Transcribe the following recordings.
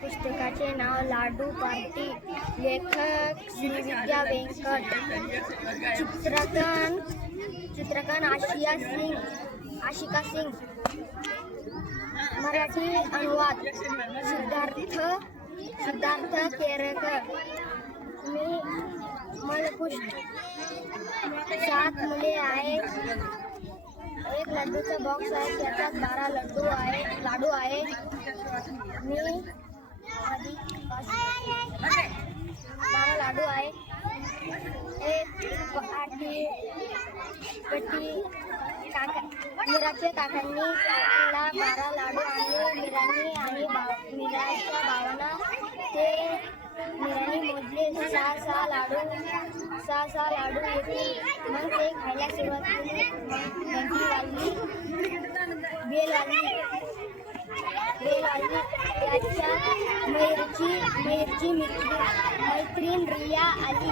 पुस्तकाचे नाव लाडू पार्टी लेखक श्रीविद्या वेंकट चित्रकन चित्रकन आशिया सिंग आशिका सिंग मराठी अनुवाद सिद्धार्थ सिद्धार्थ केरकर. मी मलपुष्ट सात मुले आहेत. एक लड्डूचा बॉक्स आहे. त्याच्यात बारा लड्डू आहे लाडू आहे. मी बारा लाडू आहे. एक आठी पेटी काका मीराच्या काकांनी ला बारा लाडू आणि मीरानी आणि बा मीराच्या भावना ते मीरानी मोजले. सहा सहा लाडू सहा सहा लाडू येते. मग ते खायला सुरुवात केली. घंटी बेल वाजली बेल वाजली त्याच्यात मयूरची मयूरची मित्र मैत्रीण रिया आली.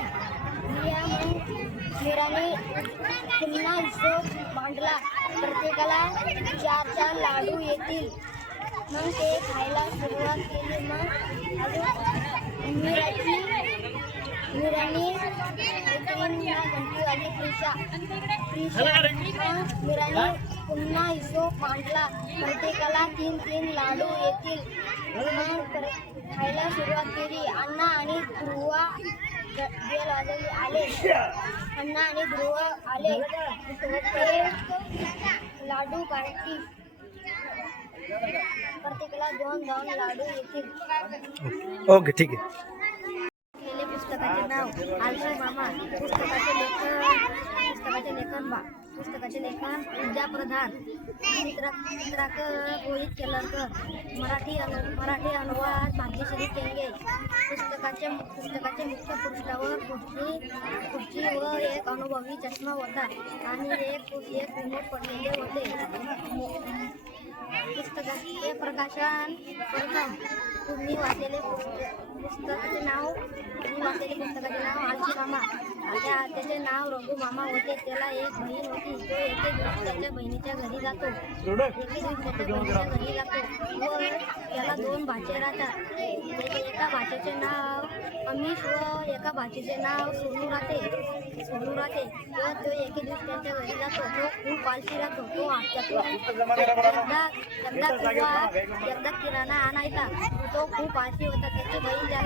रिया मग मीराने पुन्हा हिशोब मांडला. प्रत्येकाला चार चार लाडू येतील. मग ते खायला सुरुवात केली. मग अजून मीराची मीराने मैत्रिणीला घंटी वाजली प्रिशा प्रिशा मग मीराने पुन्हा हिशोब मांडला. प्रत्येकाला तीन तीन लाडू येतील. मग खायला सुरुवात केली. अण्णा आणि ध्रुवा बेल वाजवली आले. अण्णा आणि ध्रुव आले. ते लाडू पार्टी प्रत्येकाला दोन दोन लाडू येतील. ओके ठीक आहे. पुस्तकाचे नाव. आलशी मामा पुस्तकाचे लेखन पुस्तकाचे लेखन बा. पुस्तकाचे लेखन विद्या प्रधान मित्राक गोहित रोहित केलरकर मराठी अनु मराठी अनुवाद भाग्यश्री केंगे पुस्तकाचे पुस्तकाचे मुख्य पृष्ठावर खुर्ची खुर्ची व एक अनुभवी चष्मा होता आणि एक एक रिमोट पडलेले होते. पुस्तकाचे प्रकाशन प्रथम तुम्ही वाचलेले पुस्तकाचे नाव तुम्ही वाचलेले पुस्तकाचे नाव आलशी मामा त्या त्याचे नाव रघु मामा होते. त्याला एक बहीण होती. तो एके दिवशी त्याच्या बहिणीच्या घरी जातो. एके दिवशी त्याच्या बहिणीच्या घरी जातो. व त्याला दोन भाचे राहतात. एका भाचेचे नाव अमिष व एका भाचेचे नाव सोनू राहते. सोनू राहते. व तो एके दिवशी त्यांच्या घरी जातो. तो खूप आलशी राहतो. तो हप्त्यातून एकदा एकदा किंवा एकदा किराणा आणायचा. तो खूप आळशी होता. त्याची बहीण त्याला का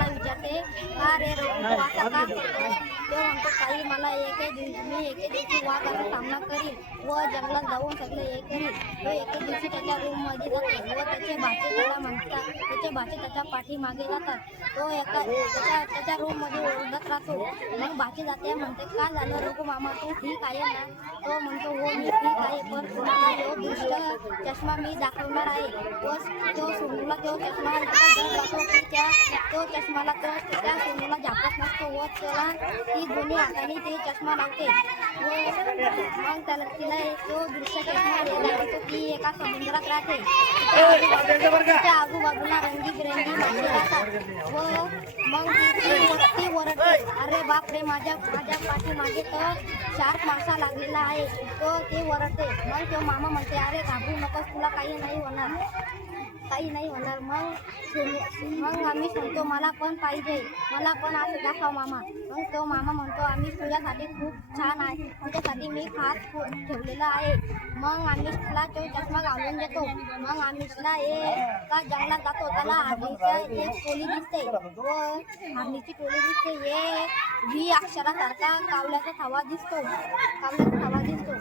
रे रघु असा का करतो तो म्हणतो काही मला एके दिवशी मी एके दिवशी वाघाचा सामना करीन. व जंगलात जाऊन सगळे हे करीन तो एके दिवशी त्याच्या रूममध्ये जातो. व त्याचे भाचे त्याला म्हणतात त्याच्या भाचे त्याच्या पाठीमागे जातात. तो एका त्याच्या त्याच्या रूममध्ये ओरडत राहतो. मग भाची जाते म्हणते का झालं रघु मामा तू ठीक आहे ना? तो म्हणतो हो मी ठीक आहे पण तुम्हाला जो दुष्ट चष्मा मी दाखवणार आहे. तो तो सोनूला तो चष्मा की त्या तो चष्माला तो त्या सोनूला झापत नसतो. त्याला ती दोन्ही हाताने ते चष्मा लावते. व मग त्याला तिला तो दृश्य चष्मा येतो ती एका समुद्रात राहते. तिच्या आजूबाजूला रंगीबिरंगी मासे राहतात. व मग ती ओरडते. अरे बाप रे माझ्या माझ्या पाठीमागे तर शार्क मासा लागलेला आहे. तो ते ओरडते. मग तो मामा म्हणते अरे घाबरू नकोस तुला काही नाही होणार. काही नाही होणार. मग मग आम्ही म्हणतो मला पण पाहिजे? मला पण असं दाखव मामा. मग तो मामा म्हणतो आम्ही तुझ्यासाठी खूप छान आहे. तुझ्यासाठी मी खास ठेवलेलं आहे. मग आम्ही तो चष्मा घालून देतो. मग आम्हीला एका जंगलात जातो त्याला हरणीच्या एक टोली दिसते. व हरणीची टोली दिसते. हे व्ही अक्षरासारखा कावल्याचा थवा दिसतो. कावल्याचा थवा दिसतो.